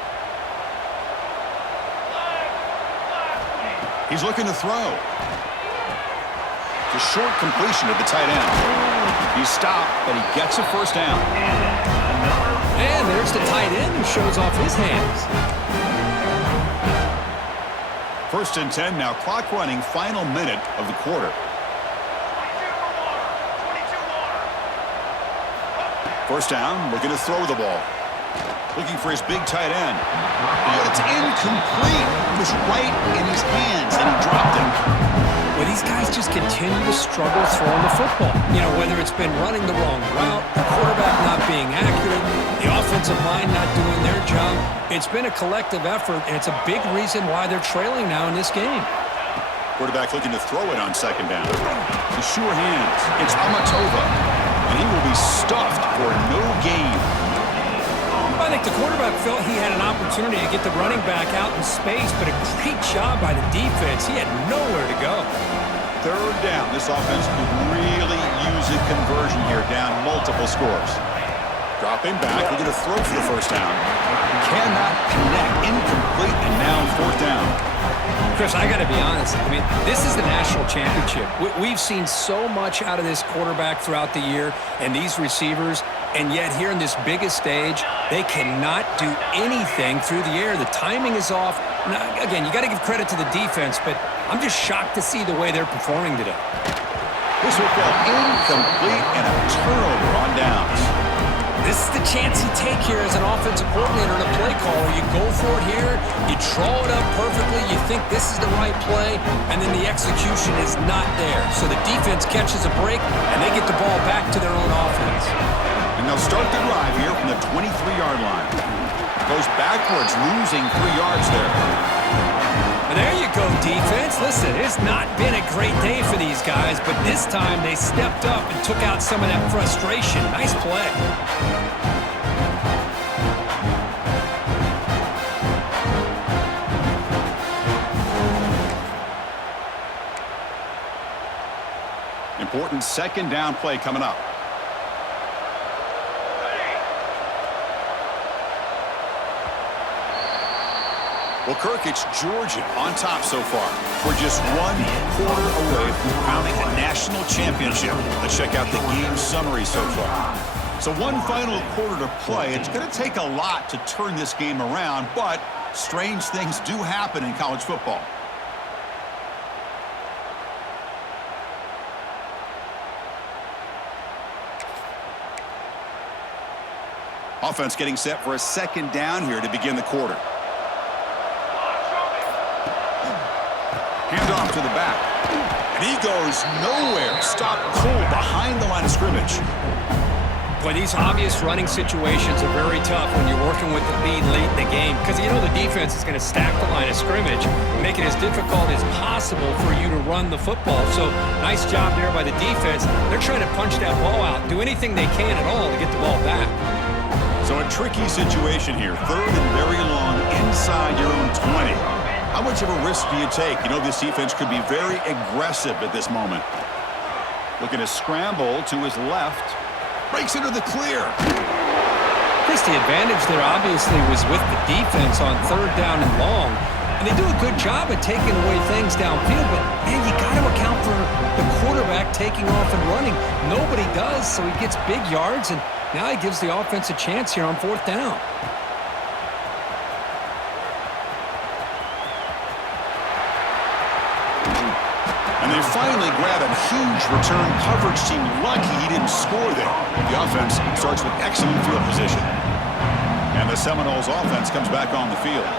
He's looking to throw. The short completion to the tight end. He's stopped, but he gets a first down. And there's the tight end who shows off his hands. 1st and 10 now. Clock running, final minute of the quarter. First down, looking to throw the ball. Looking for his big tight end. Oh, it's incomplete. It was right in his hands, and he dropped it. Well, these guys just continue to struggle throwing the football. You know, whether it's been running the wrong route, the quarterback not being accurate, the offensive line not doing their job. It's been a collective effort, and it's a big reason why they're trailing now in this game. Quarterback looking to throw it on 2nd down. The sure hands. It's Amatova, and he will be stuffed for no gain. I think the quarterback felt he had an opportunity to get the running back out in space, but a great job by the defense. He had nowhere to go. 3rd down. This offense could really use a conversion here, down multiple scores. Dropping back, looking to throw for the first down. Cannot connect. Incomplete, and now 4th down. Chris, I got to be honest. I mean, this is the national championship. We've seen so much out of this quarterback throughout the year and these receivers, and yet here in this biggest stage, they cannot do anything through the air. The timing is off. Now, again, you got to give credit to the defense, but I'm just shocked to see the way they're performing today. This will fall incomplete and a turnover on downs. This is the chance you take here as an offensive coordinator and a play caller. You go for it here, you draw it up perfectly, you think this is the right play, and then the execution is not there. So the defense catches a break, and they get the ball back to their own offense. And they'll start the drive here from the 23-yard line. Goes backwards, losing 3 yards there. And there you go, defense. Listen, it's not been a great day for these guys, but this time they stepped up and took out some of that frustration. Nice play. Important 2nd down play coming up. Well, Kirk, it's Georgia on top so far. We're just 1 quarter away from crowning a national championship. Let's check out the game summary so far. So 1 final quarter to play. It's going to take a lot to turn this game around, but strange things do happen in college football. Offense getting set for a 2nd down here to begin the quarter. Hand off to the back. And he goes nowhere. Stopped cold behind the line of scrimmage. Boy, these obvious running situations are very tough when you're working with the lead late in the game because you know the defense is going to stack the line of scrimmage, make it as difficult as possible for you to run the football. So nice job there by the defense. They're trying to punch that ball out, do anything they can at all to get the ball back. So a tricky situation here. 3rd and very long inside your own 20. How much of a risk do you take? You know this defense could be very aggressive at this moment. Looking to scramble to his left. Breaks into the clear. Chris, the advantage there obviously was with the defense on 3rd down and long. And they do a good job at taking away things downfield, but, man, you got to account for the quarterback taking off and running. Nobody does, so he gets big yards, and now he gives the offense a chance here on 4th down. And they finally grab a huge return. Coverage team lucky he didn't score there. The offense starts with excellent field position. And the Seminoles offense comes back on the field.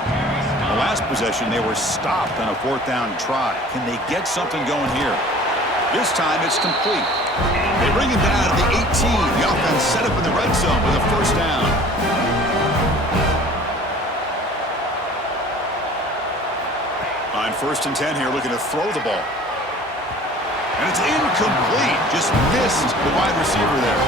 The last possession, they were stopped on a 4th down try. Can they get something going here? This time it's complete. They bring him down to the 18. The offense set up in the red zone with a 1st down. On 1st and 10 here, looking to throw the ball. And it's incomplete. Just missed the wide receiver there.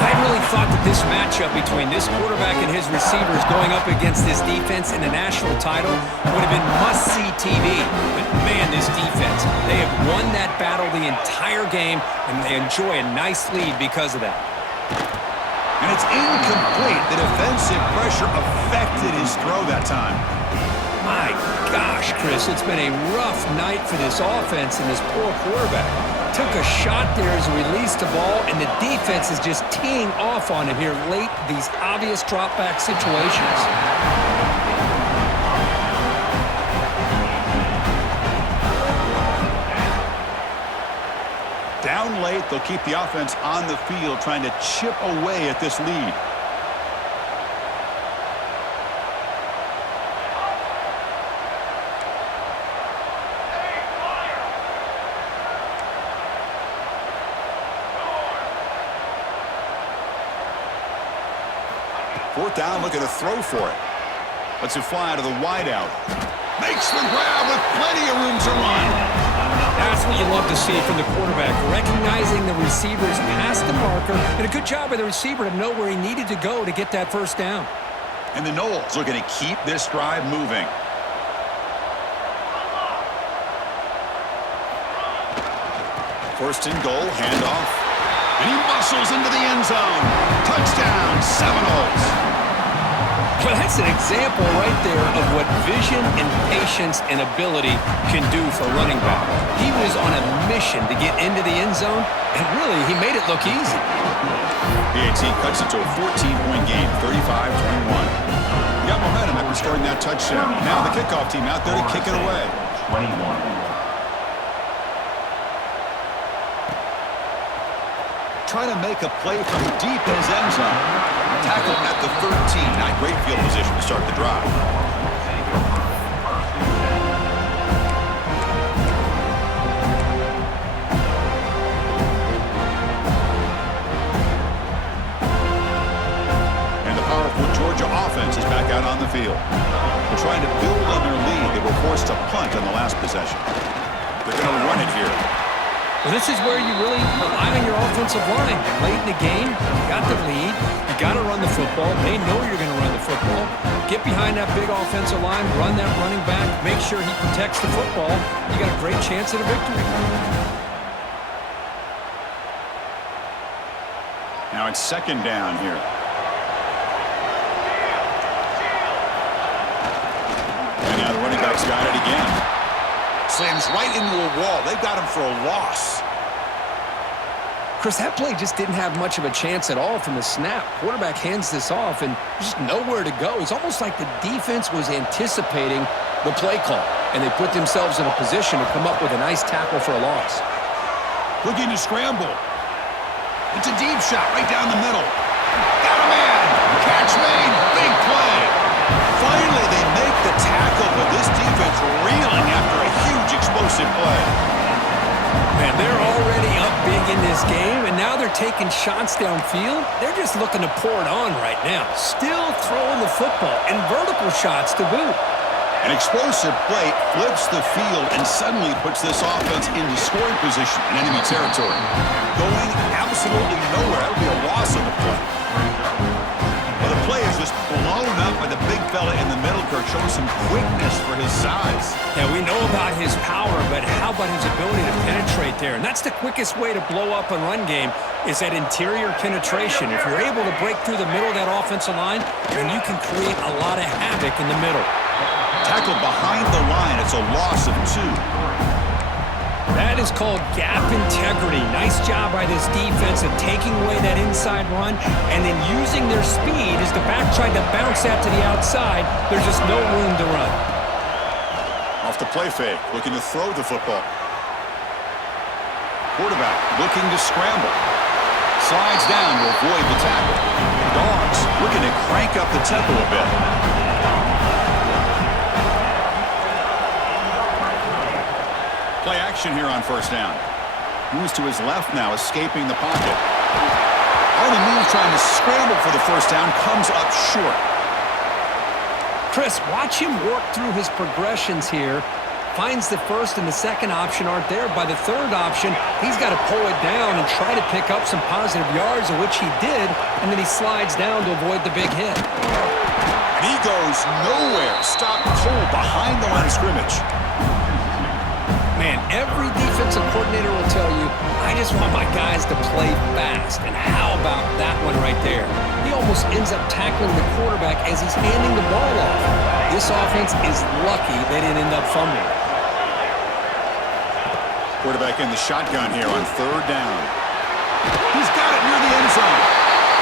I really thought that this matchup between this quarterback and his receivers going up against this defense in the national title would have been must-see TV. But, man, this defense, they have won that battle the entire game, and they enjoy a nice lead because of that. And it's incomplete. The defensive pressure affected his throw that time. My gosh, Chris, it's been a rough night for this offense and this poor quarterback. Took a shot there as he released the ball, and the defense is just teeing off on him here late, these obvious drop-back situations. Down late, they'll keep the offense on the field trying to chip away at this lead. Fourth down, looking to throw for it. Lets it fly to the wideout. Makes the grab with plenty of room to run. That's what you love to see from the quarterback, recognizing the receiver's past the marker, and a good job by the receiver to know where he needed to go to get that 1st down. And the Noles looking to keep this drive moving. First and goal, handoff. And he muscles into the end zone. Touchdown, Seminoles. Well, that's an example right there of what vision and patience and ability can do for a running back. He was on a mission to get into the end zone, and really, he made it look easy. The AT cuts it to a 14-point game, 35-21. Got momentum after scoring that touchdown. Now the kickoff team out there to kick it away. 21. Trying to make a play from deep in his end zone. Tackle at the 13. Not great field position to start the drive. And the powerful Georgia offense is back out on the field. They're trying to build on their lead. They were forced to punt on the last possession. They're going to run it here. Well, this is where you really rely on your offensive line. Late in the game, you got the lead. You got to run the football. They know you're going to run the football. Get behind that big offensive line, run that running back, make sure he protects the football. You got a great chance at a victory. Now it's 2nd down here. And now the running back's got it again. Slams right into a wall. They've got him for a loss. Chris, that play just didn't have much of a chance at all from the snap. Quarterback hands this off, and there's just nowhere to go. It's almost like the defense was anticipating the play call, and they put themselves in a position to come up with a nice tackle for a loss. Looking to scramble. It's a deep shot right down the middle. Got a man. Catch made. Big play. Finally, they make the tackle, but this defense reeling after a huge explosive play. Man, they're already up big in this game, and now they're taking shots downfield. They're just looking to pour it on right now. Still throwing the football, and vertical shots to boot. An explosive play flips the field and suddenly puts this offense into scoring position in enemy territory. Going absolutely nowhere. That'll be a loss of the play. Well, the play is just blown up by the big fella in the middle, Kirk, showing some quickness for his size. Yeah, we know about his power, but how about his ability to penetrate there? And that's the quickest way to blow up a run game is that interior penetration. If you're able to break through the middle of that offensive line, then you can create a lot of havoc in the middle. Tackled behind the line. It's a loss of 2. That is called gap integrity. Nice job by this defense of taking away that inside run and then using their speed as the back tried to bounce that to the outside. There's just no room to run. Off the play fake, looking to throw the football. Quarterback looking to scramble. Slides down to avoid the tackle. Dogs looking to crank up the tempo a bit. Play action here on first down. Moves to his left now, escaping the pocket. On the move, trying to scramble for the first down, comes up short. Chris, watch him work through his progressions here. Finds the first and the second option aren't there. By the third option, he's got to pull it down and try to pick up some positive yards, of which he did, and then he slides down to avoid the big hit. And he goes nowhere. Stopped cold behind the line of scrimmage. Man, every defensive coordinator will tell you, I just want my guys to play fast. And how about that one right there? He almost ends up tackling the quarterback as he's handing the ball off. This offense is lucky they didn't end up fumbling. Quarterback in the shotgun here on third down. He's got it near the end zone.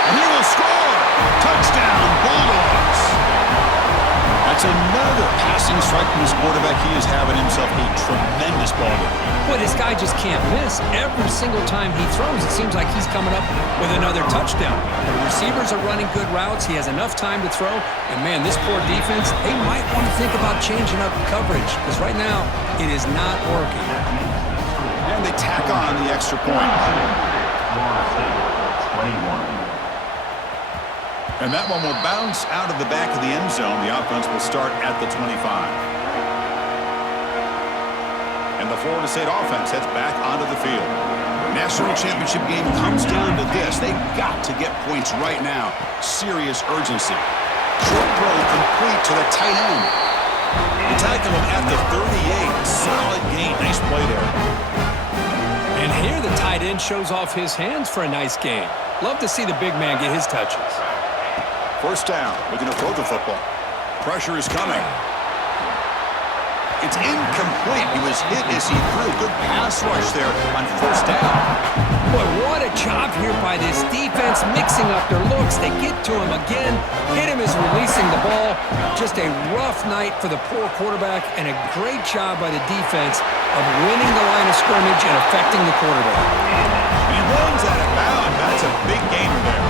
And he will score. Touchdown, Bulldogs. That's another passing strike from this quarterback. He is having himself a tremendous ball game. Boy, this guy just can't miss. Every single time he throws, it seems like he's coming up with another touchdown. The receivers are running good routes. He has enough time to throw. And, man, this poor defense, they might want to think about changing up coverage because right now it is not working. And they tack on the extra point. 21. And that one will bounce out of the back of the end zone. The offense will start at the 25. And the Florida State offense heads back onto the field. National championship game comes down to this. They've got to get points right now. Serious urgency. Short throw complete to the tight end. The tackle him at the 38. Solid gain. Nice play there. And here the tight end shows off his hands for a nice gain. Love to see the big man get his touches. First down, looking to throw the football. Pressure is coming. It's incomplete. He was hit as he threw. Good pass rush there on first down. Boy, what a job here by this defense, mixing up their looks. They get to him again. Hit him as releasing the ball. Just a rough night for the poor quarterback, and a great job by the defense of winning the line of scrimmage and affecting the quarterback. And he runs out of bounds. That's a big gainer there.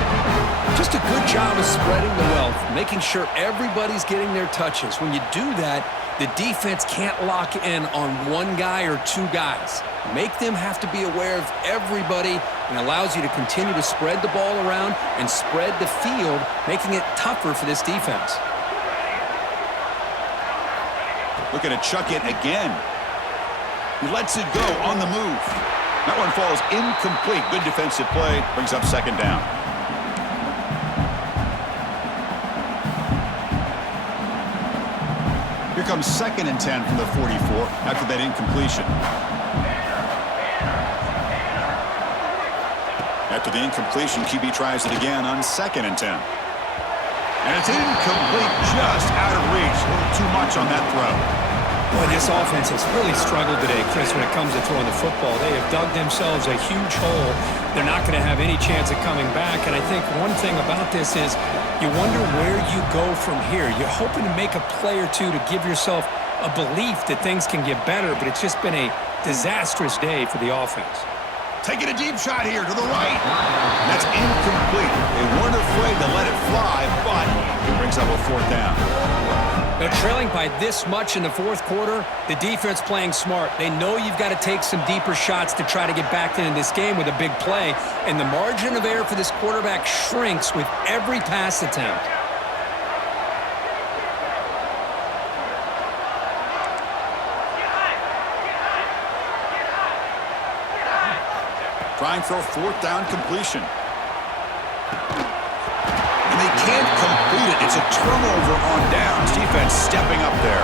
Just a good job of spreading the wealth, making sure everybody's getting their touches. When you do that, the defense can't lock in on one guy or two guys. Make them have to be aware of everybody and allows you to continue to spread the ball around and spread the field, making it tougher for this defense. Looking to chuck it again. He lets it go on the move. That one falls incomplete. Good defensive play. Brings up second down. Here comes 2nd and 10 from the 44 after that incompletion. After the incompletion, QB tries it again on 2nd and 10. And it's incomplete, just out of reach. A little too much on that throw. Boy, this offense has really struggled today, Chris, when it comes to throwing the football. They have dug themselves a huge hole. They're not going to have any chance of coming back. And I think one thing about this is you wonder where you go from here. You're hoping to make a play or two to give yourself a belief that things can get better, but it's just been a disastrous day for the offense. Taking a deep shot here to the right. That's incomplete. They weren't afraid to let it fly, but it brings up a 4th down. They're trailing by this much in the fourth quarter. The defense playing smart. They know you've got to take some deeper shots to try to get back into this game with a big play. And the margin of error for this quarterback shrinks with every pass attempt. Trying for a 4th down completion. And they can't complete it. It's a turnover on downs. Defense stepping up there.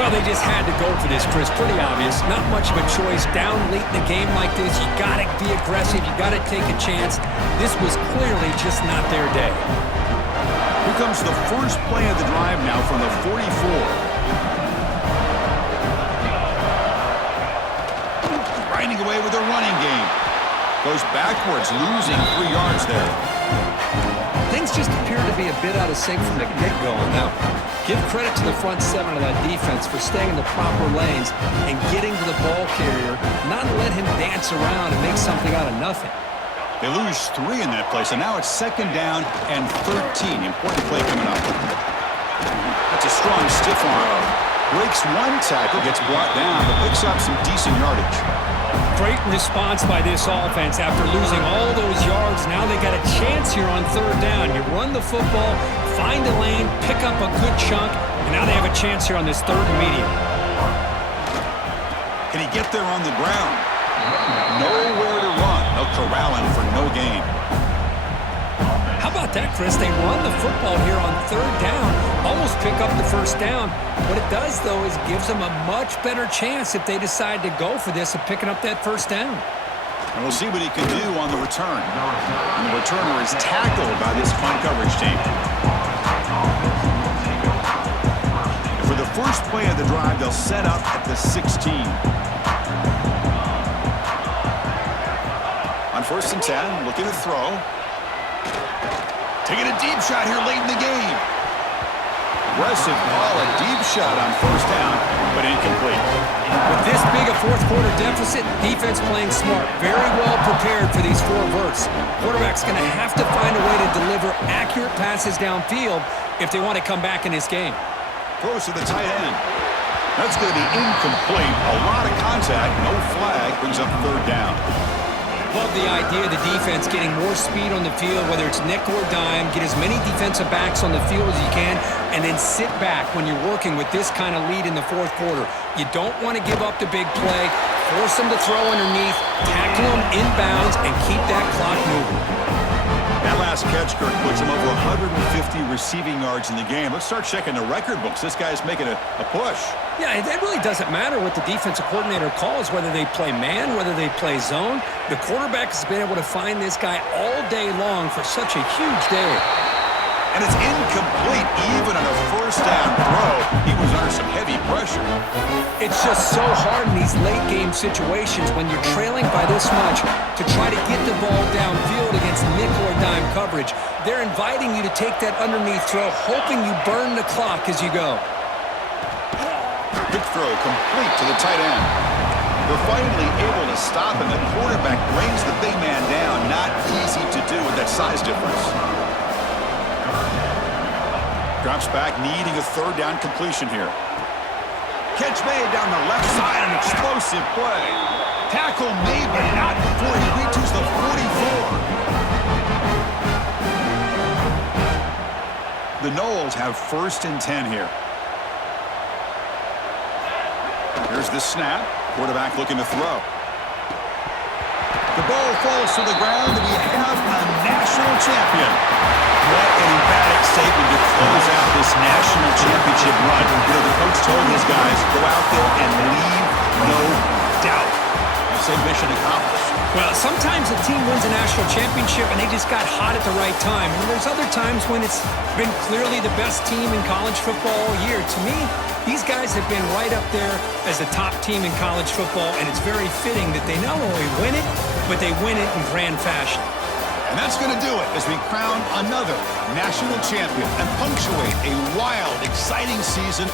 Well, they just had to go for this, Chris. Pretty obvious. Not much of a choice. Down late in the game like this, you got to be aggressive. You got to take a chance. This was clearly just not their day. Here comes the first play of the drive now from the 44. Grinding away with a running game. Goes backwards, losing 3 yards there. Things just appear to be a bit out of sync from the get-go on that one. Give credit to the front 7 of that defense for staying in the proper lanes and getting to the ball carrier, not let him dance around and make something out of nothing. They lose 3 in that play, so now it's 2nd down and 13. Important play coming up. That's a strong stiff arm. Breaks 1 tackle, gets brought down, but picks up some decent yardage. Great response by this offense after losing all those yards. Now they got a chance here on 3rd down. You run the football, find a lane, pick up a good chunk, and now they have a chance here on this 3rd and medium. Can he get there on the ground? Nowhere to run. They'll corral him for no gain. How about that, Chris? They run the football here on 3rd down, almost pick up the 1st down. What it does, though, is gives them a much better chance if they decide to go for this of picking up that 1st down. And we'll see what he can do on the return. And the returner is tackled by this punt coverage team. And for the first play of the drive, they'll set up at the 16. On 1st and 10, looking to throw. Taking a deep shot here late in the game. Aggressive ball, a deep shot on 1st down, but incomplete. With this big a 4th quarter deficit, defense playing smart. Very well prepared for these 4 verts. Quarterback's going to have to find a way to deliver accurate passes downfield if they want to come back in this game. Throws to the tight end. That's going to be incomplete. A lot of contact, no flag, brings up 3rd down. Love the idea of the defense getting more speed on the field, whether it's nickel or dime, get as many defensive backs on the field as you can, and then sit back when you're working with this kind of lead in the 4th quarter. You don't want to give up the big play, force them to throw underneath, tackle them inbounds, and keep that clock moving. That last catch, Kirk, puts him over 150 receiving yards in the game. Let's start checking the record books. This guy's making a push. Yeah, it really doesn't matter what the defensive coordinator calls, whether they play man, whether they play zone. The quarterback has been able to find this guy all day long for such a huge day. And it's incomplete even on a 1st down throw. He was under some heavy pressure. It's just so hard in these late game situations when you're trailing by this much to try to get the ball downfield against nickel or dime coverage. They're inviting you to take that underneath throw, hoping you burn the clock as you go. Big throw complete to the tight end. They're finally able to stop him. The quarterback brings the big man down. Not easy to do with that size difference. Drops back, needing a 3rd down completion here. Catch made down the left side, an explosive play. Tackle made, but not before he reaches the 44. The Noles have 1st and 10 here. Here's the snap. Quarterback looking to throw. The ball falls to the ground, and we have a national champion. What an emphatic statement to close out this national championship run. You know, the coach told his guys, go out there and leave no doubt. I say mission accomplished. Well, sometimes a team wins a national championship and they just got hot at the right time. And there's other times when it's been clearly the best team in college football all year. To me, these guys have been right up there as the top team in college football, and it's very fitting that they not only win it, but they win it in grand fashion. And that's going to do it as we crown another national champion and punctuate a wild, exciting season